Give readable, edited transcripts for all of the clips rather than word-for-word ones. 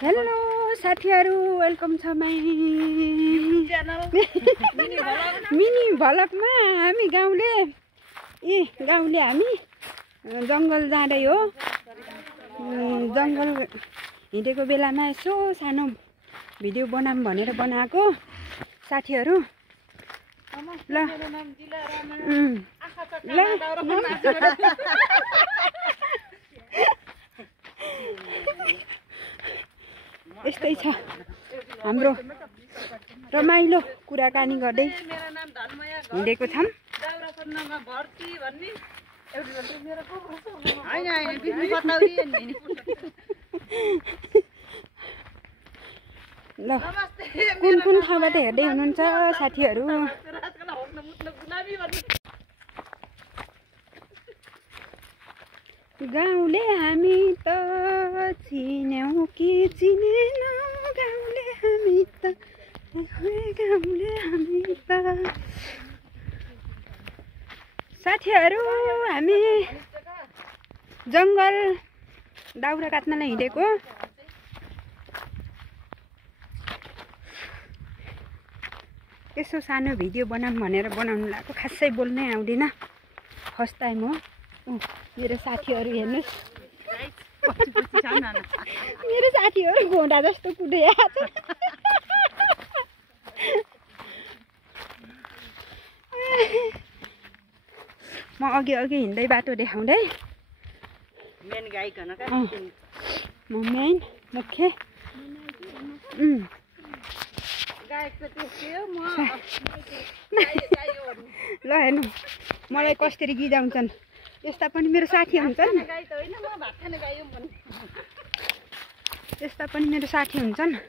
Hello साथीहरु, welcome छ my mini भ्लगमा। हामी गाउँले हामी जंगल जाँदै हो। जंगल हिँडेको बेलामा यसो सानो भिडियो बनाऊँ भनेर बनाएको साथीहरु। ल यस्तै छ हाम्रो रमाइलो कुराकानी गर्दै हिँडेको छौं। ल कुन ठाउँबाट हेर्दै हुनुहुन्छ साथीहरु? गाउँले हामी त चिन्यौ कि चिनेनौ, गाउँले हामी त साथीहरु। हामी जंगल दाउरा काट्नलाई हिँडेको। यसो सानो भिडियो बनाऊँ भनेर बनाउनु लाग्यो। खासै बोल्नै आउँदैन, फर्स्ट टाइम हो। मेरो साथीहरु हेर्नुस्, मेरो साथीहरु घोडा जस्तो कुदै आछ। म अघि हिँड्दै बाटो देखाउँदै। मेन गाइड हुन का? म मेन मुख्य ल हेर्नु मलाई कसरी गिजाउँछन्। यस्ता पनि मेरो साथी हुन्छन्, यस्ता पनि मेरो साथी हुन्छन्।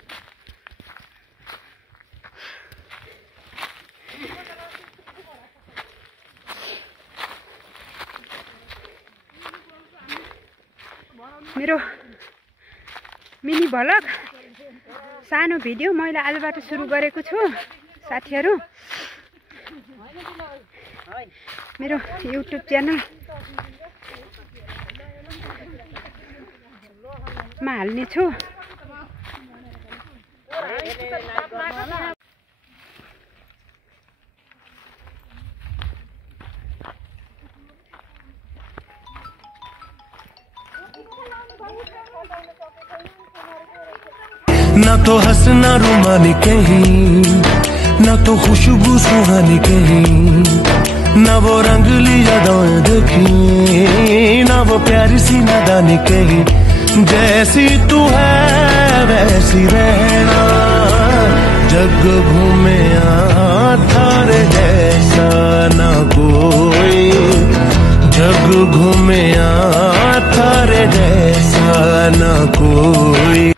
मेरो मिनी भ्लग सानो भिडियो मैले आजबाट सुरु गरेको छु साथीहरु। मेरो युट्युब च्यानल मा हाल्ने छु। ना तो हंसना रुमानी कहीं, ना तो खुशबू सुहानी कहीं, ना वो रंगली यादें देखी, ना वो प्यारी सी नादानी कहीं। जैसी तू है वैसी रहना, जग घूमे थारे जैसा ना कोई, जग घूमे थारे जैसा ना कोई।